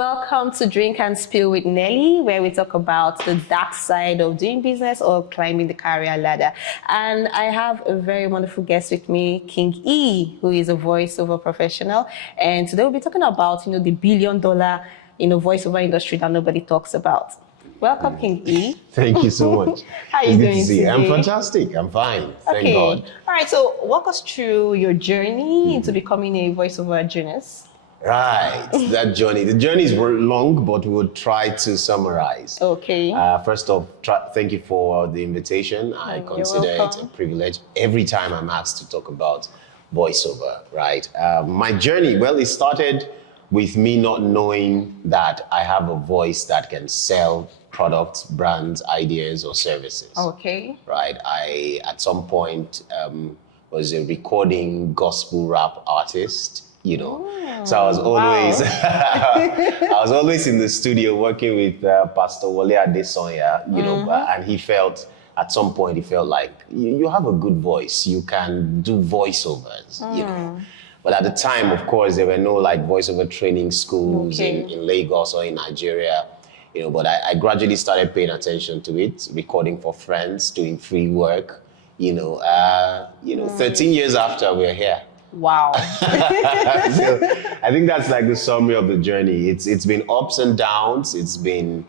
welcome to Drink and Spill with Nelly, where we talk about the dark side of doing business or climbing the career ladder. And I have a very wonderful guest with me, King E, who is a voiceover professional. And today we'll be talking about, the billion-dollar, voiceover industry that nobody talks about. Welcome, King E. Thank you so much. How are you doing today? I'm fantastic. I'm fine. Thank God. All right. So walk us through your journey into becoming a voiceover genius. Right. That journey. The journey is long, but we'll try to summarize. Okay. First off, thank you for the invitation. I consider it a privilege every time I'm asked to talk about voiceover, right? My journey, well, it started with me not knowing that I have a voice that can sell products, brands, ideas, or services. Okay. Right. I, at some point, was a recording gospel rap artist, So I was always, I was always in the studio working with Pastor Wole Adesonya, and he felt, at some point, he felt like, you have a good voice. You can do voiceovers, But at the time, of course, there were no voiceover training schools in Lagos or in Nigeria, but I gradually started paying attention to it, recording for friends, doing free work, 13 years after we're here. Wow. So I think that's the summary of the journey. It's been ups and downs. It's been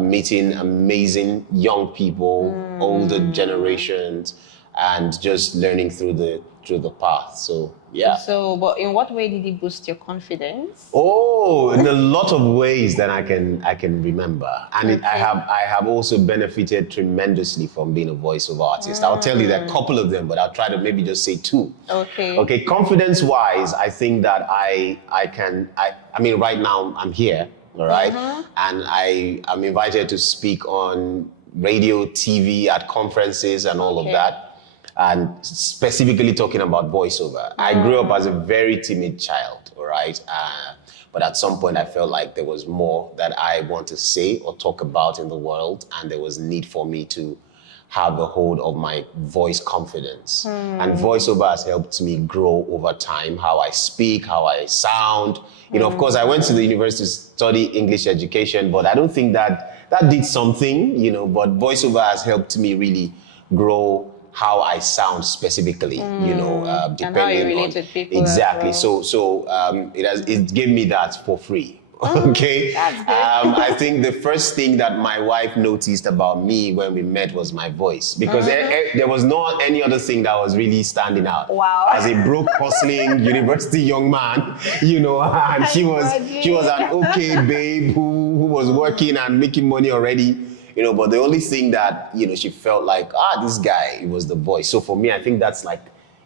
meeting amazing young people, older generations, and just learning through the path. So yeah. So, but in what way did it boost your confidence? Oh, in a lot of ways that I can remember, and I have also benefited tremendously from being a voiceover artist. I'll tell you that a couple of them, but I'll try to maybe just say two. Okay. Okay. Confidence-wise, I think that I mean, right now I'm here, all right, and I'm invited to speak on radio, TV, at conferences, and all of that. And specifically talking about voiceover. I grew up as a very timid child, all right? But at some point I felt like there was more that I want to say or talk about in the world, and there was need for me to have a hold of my voice confidence. And voiceover has helped me grow over time, how I speak, how I sound. Of course, I went to the university to study English education, but I don't think that did something, but voiceover has helped me really grow how I sound specifically, depending and how you relate with people. Exactly. Well. So it gave me that for free. Okay. That's good. I think the first thing that my wife noticed about me when we met was my voice, because there was no any other thing that was really standing out. Wow. As a broke, hustling university young man, and she was an okay babe who was working and making money already. But the only thing that, she felt like, this guy, it was the voice. So for me, I think that's a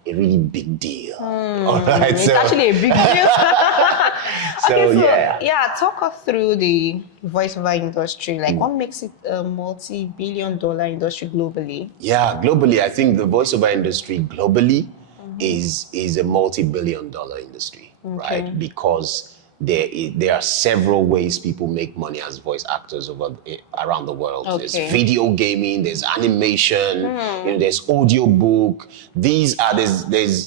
really big deal. All right, it's actually a big deal. Talk us through the voiceover industry. What makes it a multi-billion-dollar industry globally? Yeah, globally, I think the voiceover industry globally is a multi-billion-dollar industry, right? Because there are several ways people make money as voice actors around the world. There's video gaming, there's animation, there's audiobook. There's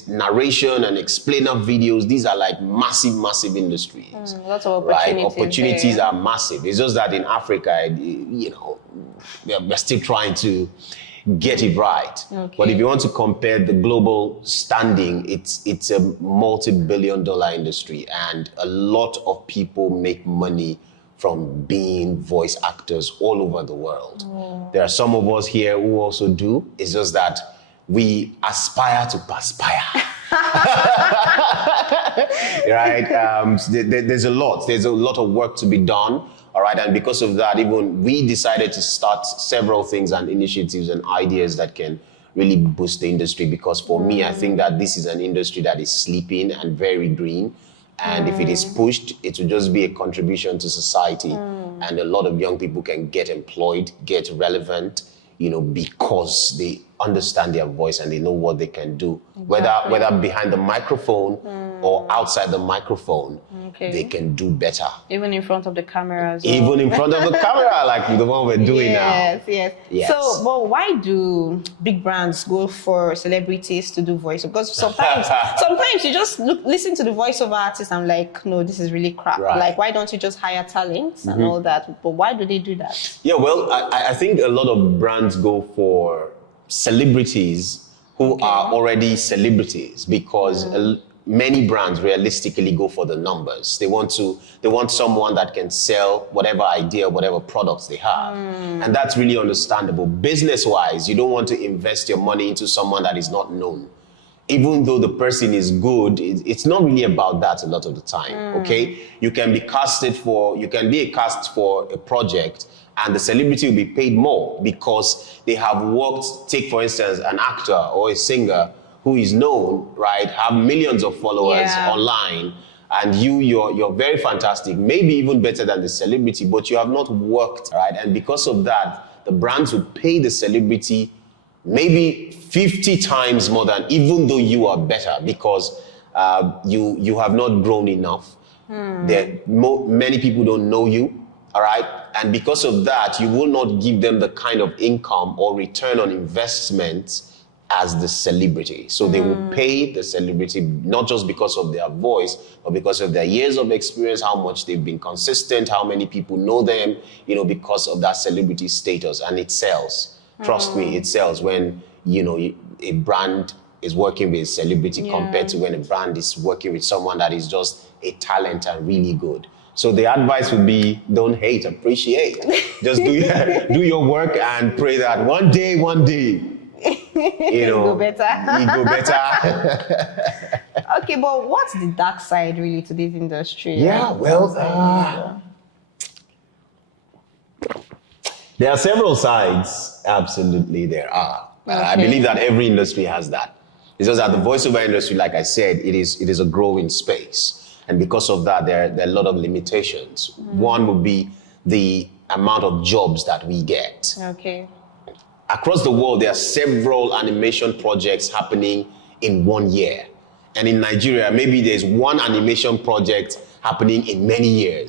narration and explainer videos. These are massive, massive industries. Lots of opportunities. Right? Opportunities are massive. It's just that in Africa, we're still trying to get it right. But if you want to compare the global standing, it's a multi-billion-dollar industry, and a lot of people make money from being voice actors all over the world. There are some of us here who also do. It's just that we aspire to perspire. Right? There's a lot of work to be done. All right, and because of that, even we decided to start several things and initiatives and ideas that can really boost the industry. Because for me, I think that this is an industry that is sleeping and very green. And if it is pushed, it will just be a contribution to society. And a lot of young people can get employed, get relevant, because they understand their voice and they know what they can do, whether behind the microphone or outside the microphone. They can do better. Even in front of the camera as well. Even in front of the camera, like the one we're doing now. Yes. So, but why do big brands go for celebrities to do voice? Because sometimes you just listen to the voiceover artist and like, no, this is really crap. Right. Like, why don't you just hire talents and all that? But why do they do that? Yeah, well, I think a lot of brands go for celebrities who are already celebrities because many brands realistically go for the numbers. They want someone that can sell whatever idea, whatever products they have. And that's really understandable. Business-wise, you don't want to invest your money into someone that is not known. Even though the person is good, it's not really about that a lot of the time, okay? You can be a cast for a project and the celebrity will be paid more because they have worked, take for instance, an actor or a singer who is known, right, have millions of followers online, and you're very fantastic, maybe even better than the celebrity, but you have not worked, right? And because of that, the brands would pay the celebrity maybe 50 times more than, even though you are better, because you have not grown enough. Many people don't know you, all right? And because of that, you will not give them the kind of income or return on investment as the celebrity. So they will pay the celebrity not just because of their voice, but because of their years of experience, how much they've been consistent, how many people know them, because of that celebrity status. And it sells. Trust me, it sells when, a brand is working with a celebrity compared to when a brand is working with someone that is just a talent and really good. So the advice would be, don't hate, appreciate. Just do your work and pray that one day, you go better. You go better. Okay, but what's the dark side really to this industry? Yeah, well, there are several sides. Absolutely, there are. I believe that every industry has that. It's just that the voiceover industry, like I said, it is a growing space. And because of that, there are a lot of limitations. One would be the amount of jobs that we get. Okay. Across the world, there are several animation projects happening in 1 year. And in Nigeria, maybe there's one animation project happening in many years.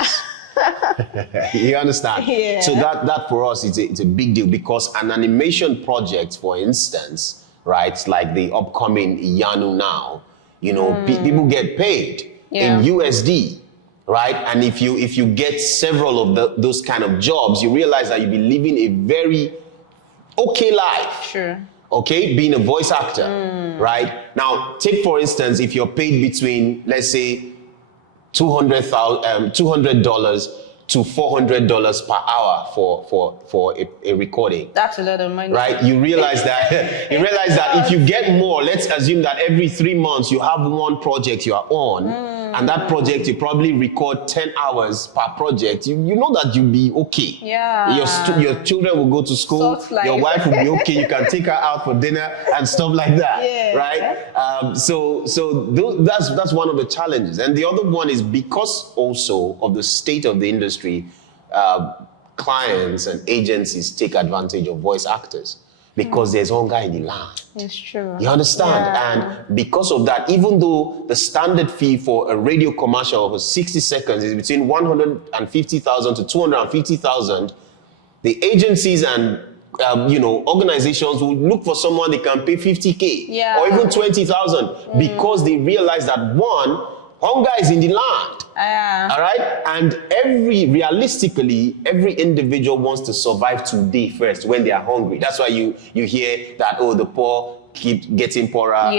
You understand? Yeah. So that for us, it's a big deal because an animation project, for instance, right, like the upcoming Iyanu now, people get paid in USD, right? And if you get several of those kind of jobs, you realize that you'll be living a very okay life. Sure. Okay, being a voice actor, right? Now, take for instance, if you're paid between, let's say, $200 to $400 per hour for a recording. That's a lot of money, right? You realize that if you get more, let's assume that every 3 months you have one project you are on, and that project you probably record 10 hours per project. You know that you'll be okay. Yeah. Your children will go to school. Your wife will be okay. You can take her out for dinner and stuff like that, right? So that's one of the challenges, and the other one is because also of the state of the industry. Clients and agencies take advantage of voice actors because there's hunger in the land. It's true. You understand? Yeah. And because of that, even though the standard fee for a radio commercial of 60 seconds is between 150,000 to 250,000, the agencies and organizations will look for someone they can pay 50K or even 20,000 because they realize that one, hunger is in the land. All right? And realistically, every individual wants to survive today first when they are hungry. That's why you hear that, the poor keep getting poorer,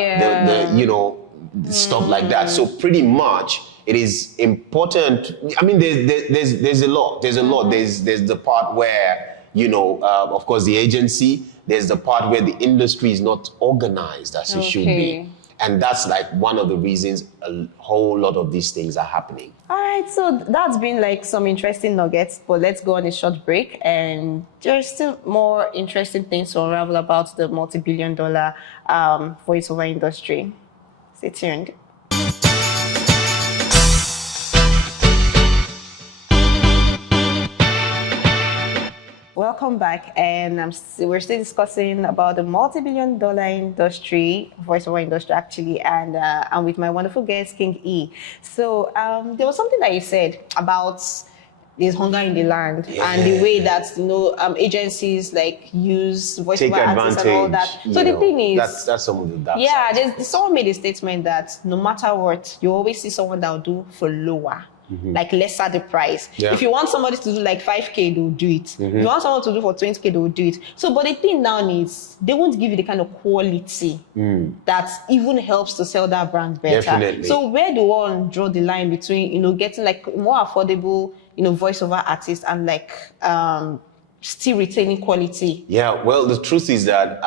stuff like that. So pretty much it is important. I mean, there's a lot. There's the part where, of course, the agency, there's the part where the industry is not organized as it should be. And that's like one of the reasons a whole lot of these things are happening. All right, so that's been like some interesting nuggets, but let's go on a short break. And there's still more interesting things to unravel about the multi-billion-dollar voiceover industry. Stay tuned. Welcome back, and we're still discussing about the multi-billion-dollar industry, voiceover industry actually, and I'm with my wonderful guest, King E. So there was something that you said about there's hunger in the land, and the way that agencies like use voiceover artists and all that. So the thing is, that's some of the dark side. someone made a statement that no matter what, you always see someone that will do for lower. Like lesser the price. If you want somebody to do like 5K, they'll do it. If you want someone to do for 20K, they'll do it. So, but the thing now is they won't give you the kind of quality that even helps to sell that brand better. Definitely. So where do one draw the line between, getting like more affordable, voiceover artists and like still retaining quality? Yeah, well, the truth is that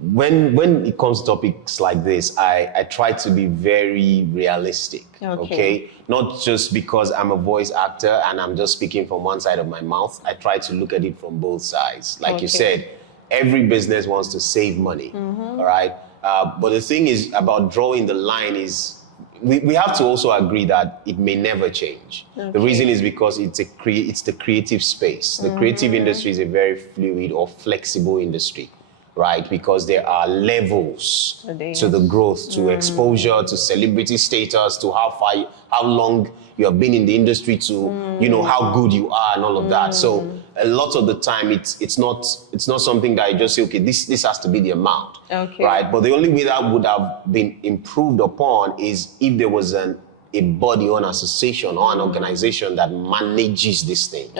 when it comes to topics like this, I try to be very realistic, okay? Not just because I'm a voice actor and I'm just speaking from one side of my mouth. I try to look at it from both sides. Like you said, every business wants to save money, all right? But the thing is about drawing the line is, we have to also agree that it may never change. The reason is because it's the creative space. The creative industry is a very fluid or flexible industry, right? Because there are levels to the growth, to exposure, to celebrity status, to how long you have been in the industry, to how good you are and all of that. So a lot of the time it's not something that you just say, okay, this has to be the amount, right? But the only way that would have been improved upon is if there was a body or an association or an organization that manages these things.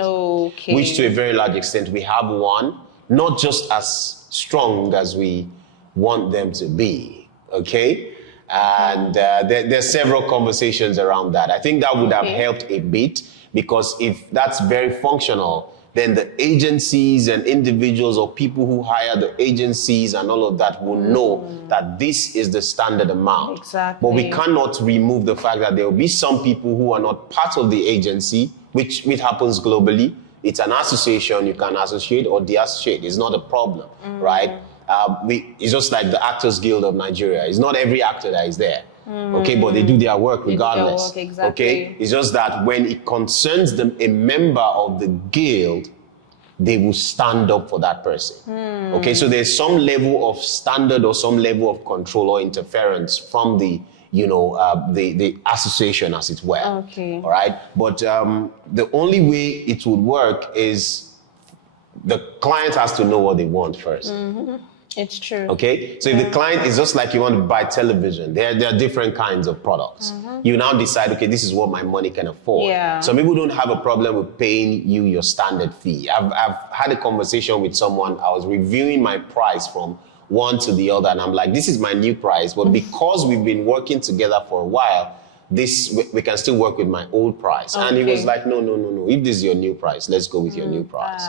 Which to a very large extent we have one, not just as strong as we want them to be, okay? And there's several conversations around that. I think that would have helped a bit, because if that's very functional, then the agencies and individuals or people who hire the agencies and all of that will know that this is the standard amount. Exactly. But we cannot remove the fact that there will be some people who are not part of the agency, which happens globally. It's an association, you can associate or de-associate. It's not a problem, right? It's just like the Actors Guild of Nigeria. It's not every actor that is there, okay? But they do their work regardless, okay? It's just that when it concerns them, a member of the guild, they will stand up for that person, okay? So there's some level of standard or some level of control or interference from the association, as it were. All right. But the only way it would work is the client has to know what they want first. It's true. Okay. So if the client is just like you want to buy television, there are different kinds of products. You now decide, okay, this is what my money can afford. Some people don't have a problem with paying you your standard fee. I've had a conversation with someone. I was reviewing my price from one to the other, and I'm like, this is my new price, but because we've been working together for a while, we can still work with my old price. And he was like, no, if this is your new price, let's go with your new price.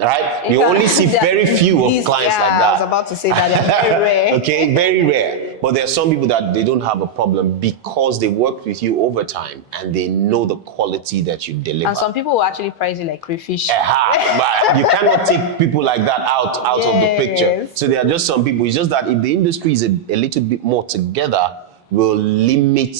All right? You only see very few of clients like that. I was about to say that they're very rare. Okay, very rare. But there are some people that they don't have a problem because they worked with you over time and they know the quality that you deliver. And some people will actually price you like crayfish. But you cannot take people like that out of the picture. So there are just some people. It's just that if the industry is a little bit more together, will limit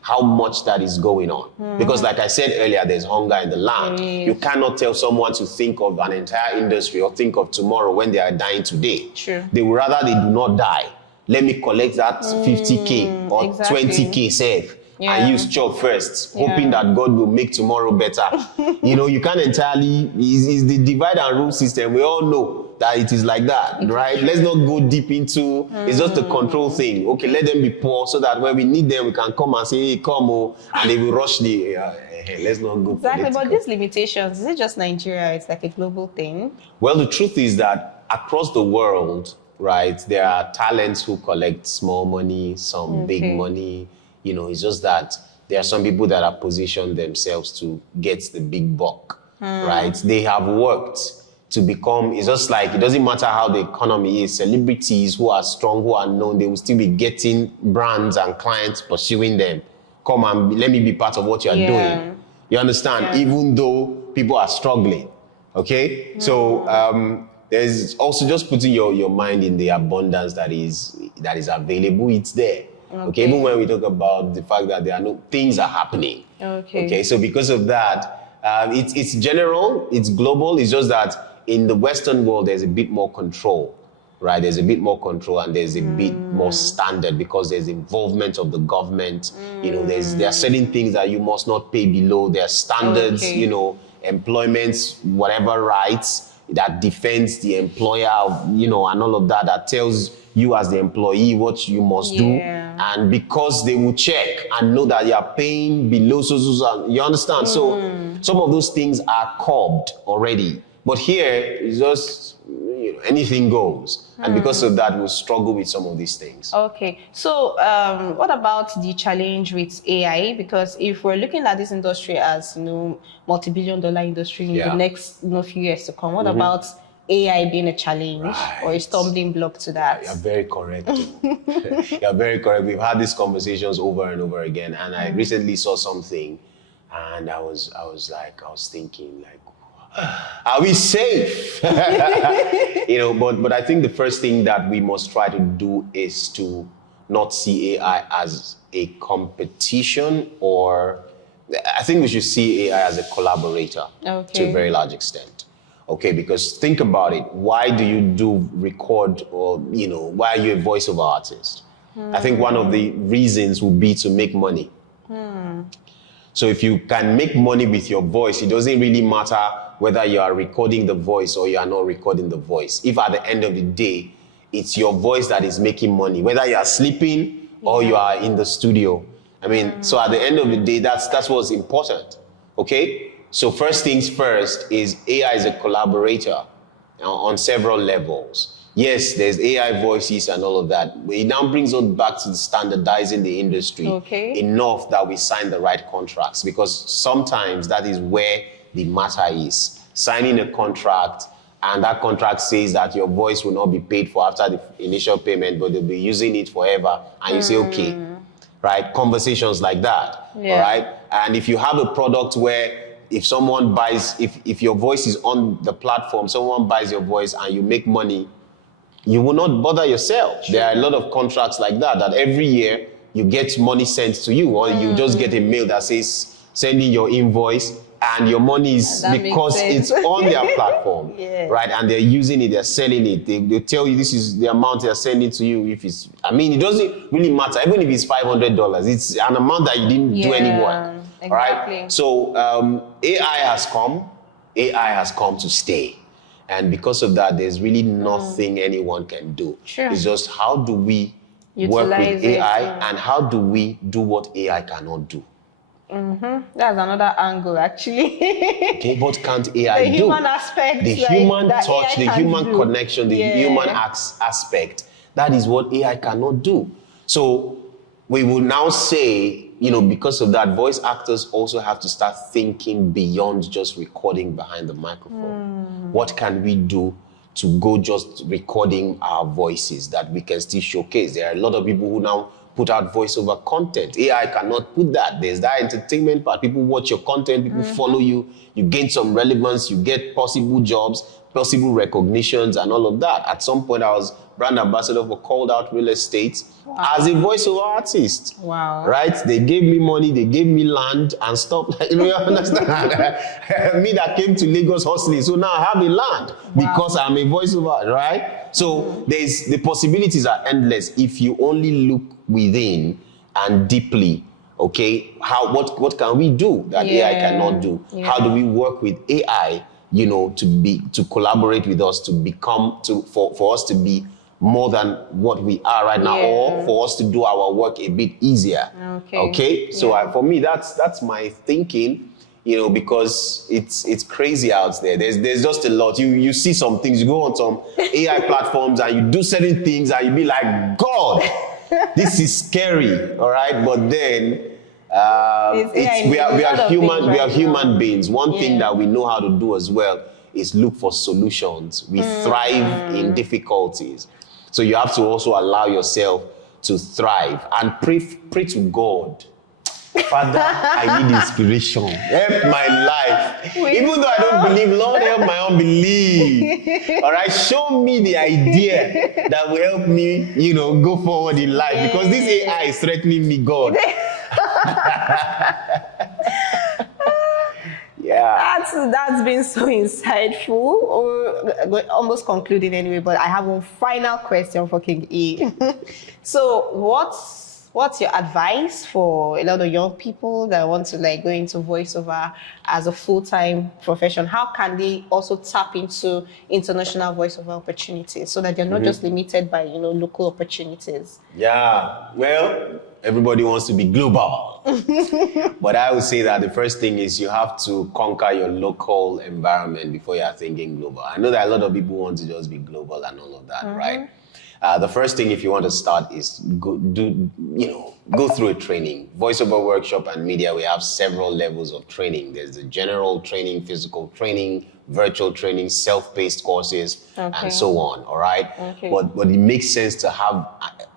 how much that is going on. Because like I said earlier, there's hunger in the land. You cannot tell someone to think of an entire industry or think of tomorrow when they are dying today. They would rather they do not die. Let me collect that 50K or 20K save and use job first, hoping that God will make tomorrow better. You can't entirely, it's the divide and rule system. We all know that it is like that, right? Let's not go deep into, it's just a control thing. Okay, let them be poor so that when we need them, we can come and say, hey, come, and they will rush the, let's not go political. But these limitations, is it just Nigeria? It's like a global thing? Well, the truth is that across the world, right, there are talents who collect small money, some big money. It's just that there are some people that have positioned themselves to get the big buck, right? They have worked to become, it's just like, it doesn't matter how the economy is, celebrities who are strong, who are known, they will still be getting brands and clients pursuing them. Come and let me be part of what you are doing. You understand? Even though people are struggling, okay? So there's also just putting your mind in the abundance that is available. It's there. Okay, even when we talk about the fact that there are no things are happening. Okay, so because of that, It's general, it's global. It's just that in the Western world, there's a bit more control, right? There's a bit more control and there's a bit more standard because there's involvement of the government. You know, there are certain things that you must not pay below. There are standards, Okay. you know, employment, whatever rights that defends the employer, you know, and all of that, that tells you as the employee what you must do. And because they will check and know that you are paying below, you understand? So some of those things are curbed already. But here, it's just, you know, anything goes. And because of that, we'll struggle with some of these things. Okay. So what about the challenge with AI? Because if we're looking at this industry as, you know, multi-billion-dollar industry in the next, you know, few years to come, what about AI being a challenge or a stumbling block to that? You're very correct. You're very correct. We've had these conversations over and over again. And I recently saw something and I was thinking like, are we safe? You know, but I think the first thing that we must try to do is to not see AI as a competition, or I think we should see AI as a collaborator to a very large extent. Okay, because think about it. Why do you do record, or, you know, why are you a voiceover artist? I think one of the reasons would be to make money. So if you can make money with your voice, it doesn't really matter whether you are recording the voice or you are not recording the voice. If at the end of the day, it's your voice that is making money, whether you are sleeping or you are in the studio. I mean, so at the end of the day, that's what's important. Okay? So first things first is AI is a collaborator on several levels. Yes, there's AI voices and all of that. But it now brings us back to standardizing the industry enough that we sign the right contracts, because sometimes that is where the matter is. Signing a contract, and that contract says that your voice will not be paid for after the initial payment, but they'll be using it forever. And you say, okay, right? Conversations like that, all right? And if you have a product where if someone buys, if your voice is on the platform, someone buys your voice and you make money, you will not bother yourself. There are a lot of contracts like that every year you get money sent to you, or you just get a mail that says, send in your invoice, and your money is because it's on their platform, right? And they're using it, they're selling it. They tell you this is the amount they're sending to you. If it's, I mean, it doesn't really matter. Even if it's $500, it's an amount that you didn't do any work. Exactly. Right? So AI has come to stay. And because of that, there's really nothing anyone can do. It's just how do we work with AI and how do we do what AI cannot do? That's another angle, actually. Okay, what can't AI do? The human aspect. The human touch, the human connection, the human aspect. That is what AI cannot do. So we will now say, you know, because of that, voice actors also have to start thinking beyond just recording behind the microphone. What can we do to go just recording our voices that we can still showcase? There are a lot of people who now put out voiceover content. AI cannot put that. There's that entertainment part. People watch your content, people follow you, you gain some relevance, you get possible jobs, possible recognitions and all of that. At some point, I was brand ambassador for Called Out Real Estate as a voiceover artist. Right? They gave me money, they gave me land and stuff. You know, you understand? Me that came to Lagos hustling, so now I have a land because I'm a voiceover, right? So the possibilities are endless if you only look within and deeply. Okay, what can we do that AI cannot do? How do we work with AI, you know, to collaborate with us for us to be more than what we are right now, or for us to do our work a bit easier. Okay? So for me, that's my thinking, you know, because it's crazy out there. There's just a lot. You see some things, you go on some AI platforms and you do certain things and you be like, God, this is scary, all right? But then we are human beings. One thing that we know how to do as well is look for solutions. We thrive in difficulties. So you have to also allow yourself to thrive and pray to God. Father, I need inspiration. Help my life. Even though I don't believe, Lord, help my unbelief. All right, show me the idea that will help me, you know, go forward in life. Because this AI is threatening me, God. that's been so insightful. We're almost concluding anyway, but I have one final question for King E. So what's your advice for a lot of young people that want to like go into voiceover as a full-time profession? How can they also tap into international voiceover opportunities so that they're not just limited by, local opportunities? Yeah, well, everybody wants to be global. But I would say that the first thing is you have to conquer your local environment before you are thinking global. I know that a lot of people want to just be global and all of that, right? The first thing, if you want to start, is go through a training. Voiceover workshop and media, we have several levels of training. There's the general training, physical training, virtual training, self-paced courses, and so on, all right? Okay. But it makes sense to have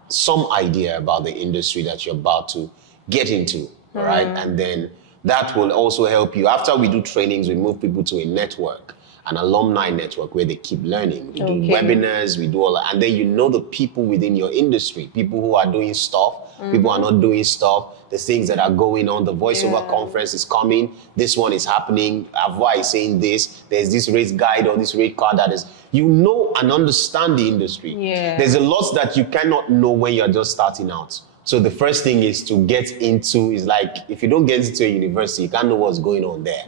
some idea about the industry that you're about to get into, all right? And then that will also help you. After we do trainings, we move people to a network, an alumni network where they keep learning. We do webinars, we do all that. And then you know the people within your industry, people who are doing stuff, people who are not doing stuff, the things that are going on. The voiceover conference is coming. This one is happening. Avoid is saying this. There's this rate guide or this rate card that is, you know and understand the industry. Yeah. There's a lot that you cannot know when you're just starting out. So the first thing is to get into, is like, if you don't get into a university, you can't know what's going on there.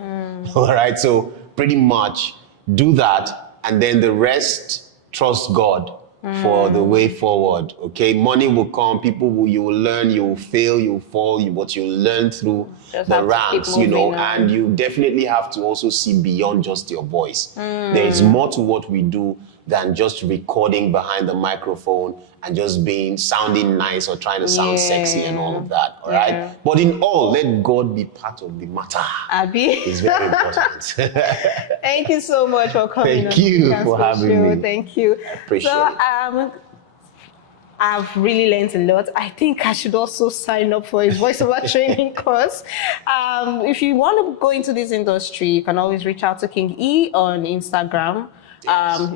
All right. So pretty much do that. And then the rest, trust God for the way forward. Okay. Money will come. You will learn, you will fail, you will fall, but you'll learn through the ranks, and you definitely have to also see beyond just your voice. There is more to what we do than just recording behind the microphone and just sounding nice or trying to sound sexy and all of that, all right? But in all, let God be part of the matter. Abi. It's very important. Thank you so much for coming. Thank you for having me. Thank you. I appreciate it. I've really learned a lot. I think I should also sign up for a voiceover training course. If you want to go into this industry, you can always reach out to King E on Instagram.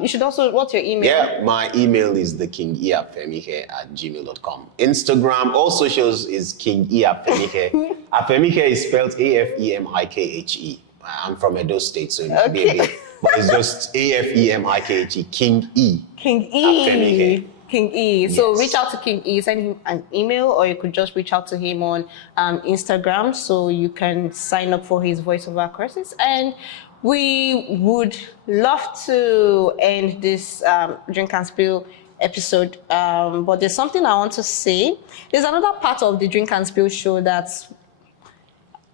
You should also, what's your email? Yeah, my email is thekingeafemikhe@gmail.com. Instagram, all socials is King E Afemikhe. Afemikhe is spelled Afemikhe. I'm from Edo State, so it might be a bit, but it's just Afemikhe, King E. King E. Afemikhe. King E. So reach out to King E, send him an email, or you could just reach out to him on Instagram so you can sign up for his voiceover courses. And we would love to end this Drink and Spill episode, but there's something I want to say. There's another part of the Drink and Spill show that's,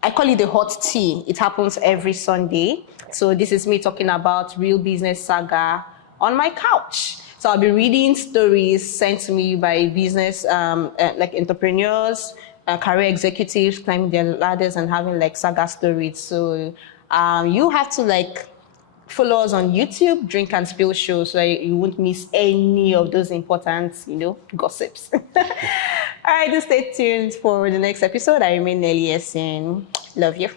I call it the hot tea. It happens every Sunday. So this is me talking about real business saga on my couch. So I'll be reading stories sent to me by business, like entrepreneurs, career executives climbing their ladders and having like saga stories. So you have to like follow us on YouTube, Drink and Spill Show, so you won't miss any of those important, gossips. All right, do stay tuned for the next episode. I remain Nelly Esin. Love you.